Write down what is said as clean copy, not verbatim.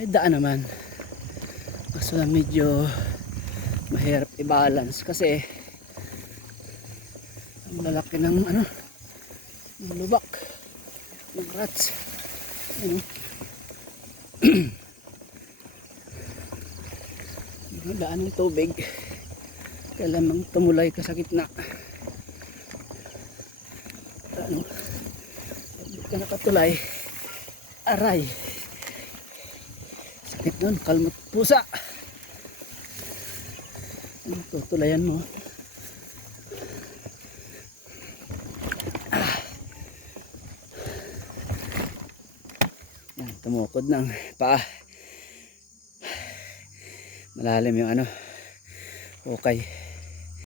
may daan naman. Kaso lang medyo mahirap i-balance kasi ang lalaki ng ng lubak, ng rats. Mga daan ng tubig, kailangan tumulay ka sa gitna. Hindi ka nakatulay, aray, sakit nun, kalmot pusa. Tutulayan mo. Yan, tumukod ng paa. Malalim yung okay.